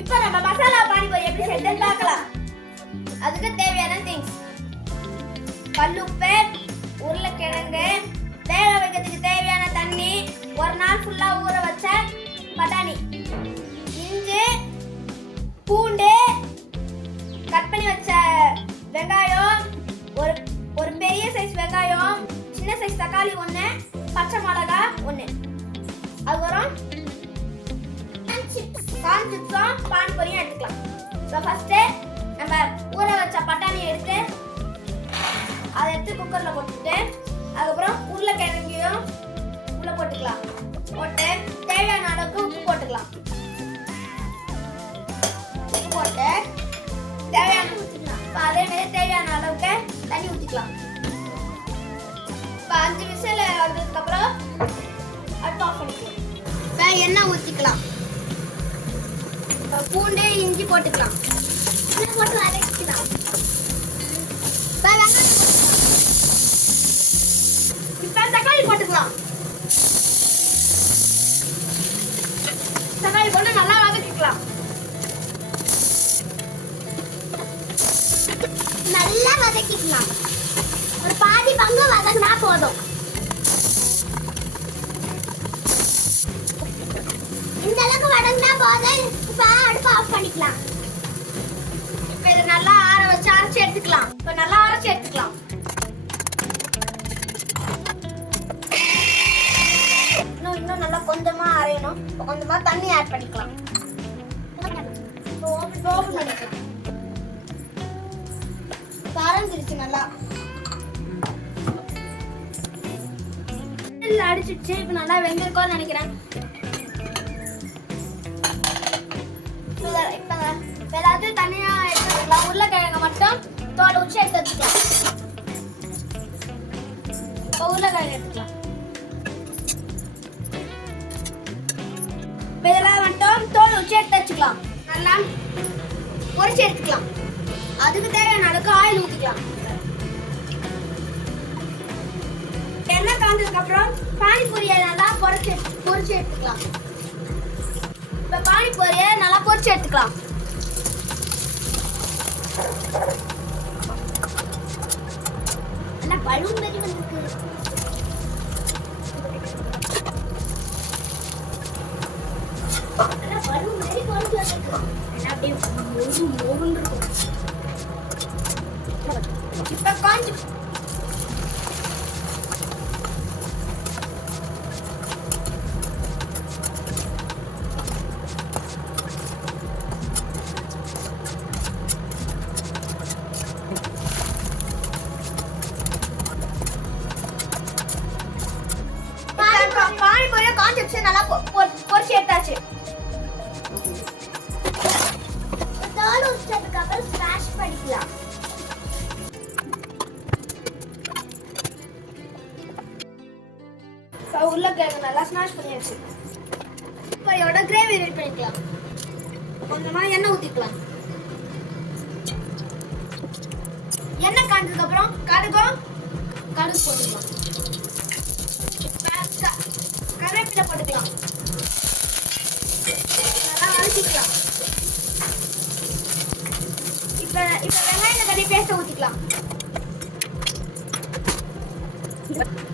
இப்போ நம்ம மசாலா பானிபூரி எப்படி செய்யறதுன்னு பார்க்கலாம். அதுக்கு தேவையான திங்ஸ்: கல்லுப்பு, உருளைக்கிழங்கு, வேக வைக்கிறதுக்கு தேவையான தண்ணி, ஒரு நாள் ஃபுல்லா ஊற வச்ச பட்டாணி, இஞ்சி, பூண்டு, கட் பண்ணி வச்ச வெங்காயம், ஒரு பெரிய சைஸ் வெங்காயம், சின்ன சைஸ் தக்காளி ஒன்று, பச்சை மிளகா ஒன்று, அதுக்கப்புறம் கார்ன் சிப்ஸும் பானிபூரியும் எடுத்துக்கலாம். ஸோ ஃபர்ஸ்ட்டு நம்ம ஊற வச்ச பட்டாணி எடுத்து அதை எடுத்து குக்கரில் போட்டுட்டு அதுக்கப்புறம் உருளைக்கிழங்கையும் உள்ளே போட்டுக்கலாம். போட்டு தேவையான அளவுக்கு உப்பு போட்டுக்கலாம். உப்பு போட்டு தேவையான ஊற்றிக்கலாம். இப்போ அதேமாரி தேவையான அளவுக்கு தண்ணி ஊற்றிக்கலாம். இப்போ 5 விசில் வந்ததுக்கப்புறம் அடுப்பு ஆஃப் பண்ணிக்கலாம். இப்போ எண்ணெய் ஊற்றிக்கலாம். பூண்டு, இஞ்சி போட்டுக்கலாம். போட்டு வதக்கிக்கலாம். இப்போ தக்காளி போட்டுக்கலாம். தக்காளி போட்டு நல்லா வதக்கிக்கலாம். நல்லா வதக்கிக்கலாம். ஒரு பாதி பங்கு வதக்கினா போதும். இந்த அளவுக்கு வதங்கினா போதும். இப்போ அடுப்பு ஆஃப் பண்ணிக்கலாம். இப்போ இதை நல்லா ஆற வச்சு அரைச்சி எடுத்துக்கலாம். இப்போ நல்லா அரைச்சி எடுத்துக்கலாம். இன்னும் நல்லா கொஞ்சமா அரையணும். இப்போ கொஞ்சமா தண்ணி ஆட் பண்ணிக்கலாம். ஓபன் பண்ணிக்கலாம். அரைஞ்சிருச்சு நல்லா. அடிச்சிடுச்சு. இப்போ நல்லா வெந்திருக்கோன்னு நினைக்கிறேன். இப்போ எல்லாத்தையும் தனியாக எடுத்து வச்சுக்கலாம். உருளைக்கிழங்கு மட்டும் தோலை உச்சி எடுத்து வச்சுக்கலாம். இப்போ உருளைக்கிழங்கு எடுத்துக்கலாம். இப்போ இதெல்லாம் மட்டும் தோல் உச்சி எடுத்து வச்சுக்கலாம். நல்லா பொரிச்சு எடுத்துக்கலாம். அதுக்கு தேவையான அளவுக்கு ஆயில் ஊற்றிக்கலாம். எண்ணெய் காய்ஞ்சதுக்கு அப்புறம் பானிபூரியை நல்லா பொரிச்சு எடுத்துக்கலாம். இப்போ பானிபூரியை நல்லா பொரிச்சு எடுத்துக்கலாம். ஆனால் பலூன் மாதிரி வந்துருக்கு. ஆனால் பலூன் மாதிரி பொரிச்சு வந்துருக்கு. ஏன்னா அப்படியே மோகன் இருக்கும். இப்போ காஞ்சி பானிபூரியை கான்செப்ட் நல்லா பொரிச்சு எடுத்தாச்சு. தோல் உரிச்சதுக்கு அப்புறம் ஸ்மாஷ் பண்ணிக்கலாம். உருளைக்கிழங்கு நல்லா ஸ்மாஷ் பண்ணியாச்சு. இப்போ இதோட கிரேவி ரெடி பண்ணிக்கலாம். கொஞ்சமா எண்ணெய் ஊற்றிக்கலாம். எண்ணெய் காய்ஞ்சதுக்கு அப்புறம் கடுகு போட்டுக்கலாம். கருவேப்பிலை போட்டுக்கலாம். நல்லா வதக்கிக்கலாம். இப்போ வெங்காயம் தக்காளி பேஸ்ட் ஊற்றிக்கலாம்.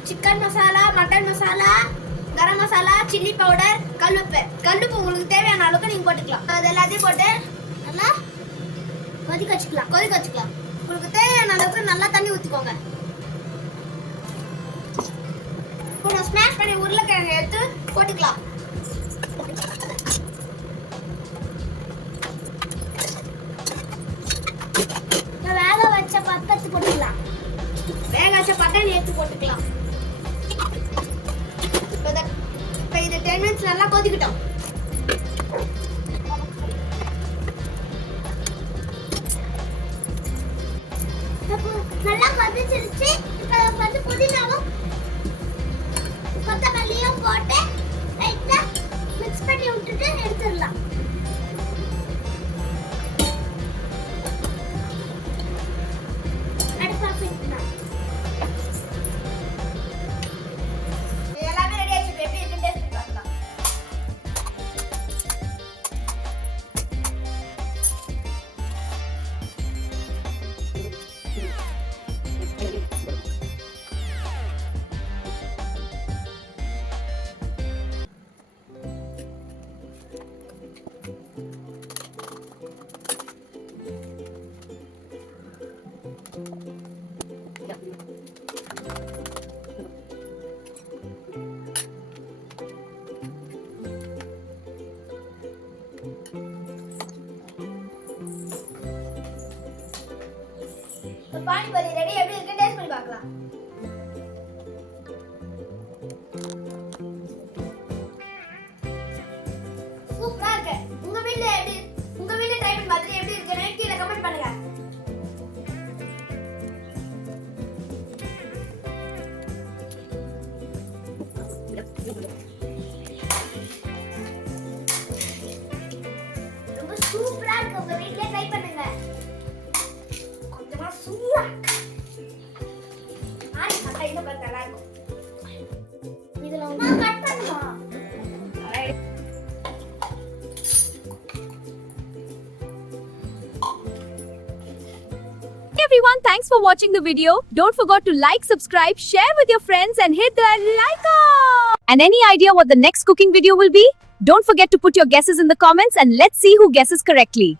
Chicken masala, mutton masala, garam masala, chilli powder, கல்லுப்பு உங்களுக்கு தேவையான அளவுக்கு நீங்கள் போட்டுக்கலாம். அது எல்லாத்தையும் போட்டு நல்லா கொதிக்க வச்சுக்கலாம். உங்களுக்கு தேவையான அளவுக்கு நல்லா தண்ணி ஊற்றிக்கோங்க. இப்போ ஸ்மாஷ் பண்ணி உருளைக்கிழங்கு எடுத்து போட்டுக்கலாம். வேக வச்ச பக்கத்து போட்டுக்கலாம். வேக வச்ச பட்டாணி எடுத்து போட்டுக்கலாம். இப்போ இது 10 மினிட்ஸ் நல்லா கொதிக்கட்டும். நல்லா கொதிச்சிருச்சு. இப்போ வந்து புதினாவும் கொத்தமல்லியும் போட்டு லைட்டா மிக்ஸ் பண்ணி விட்டுட்டு எடுத்துடலாம். அடுப்பு ஆஃப் பண்ணிக்கலாம். எல்லாமே ரெடி ஆயிடுச்சு. எப்படி இருக்குன்னு டேஸ்ட் பார்க்கலாம். பானிபூரி ரெடி, எப்படி இருக்கு டேஸ்ட் பண்ணி பார்க்கலாம். சூப்பரா இருக்கு. உங்க வீட்ல ட்ரை பண்ணி பார்த்துட்டு எப்படி இருக்குன்னு கீழே கமெண்ட் பண்ணுங்க. ரொம்ப சூப்பரா இருக்கு. உங்க வீட்ல ட்ரை பண்ணுங்க. கொஞ்சமா சூடா ஆரி கட்டா இன்னும் நல்லா இருக்கும். இதுல நான் கட் பண்ணலாம். Everyone, thanks for watching the video. Don't forget to like, subscribe, share with your friends and hit the like icon. And any idea what the next cooking video will be? Don't forget to put your guesses in the comments and let's see who guesses correctly.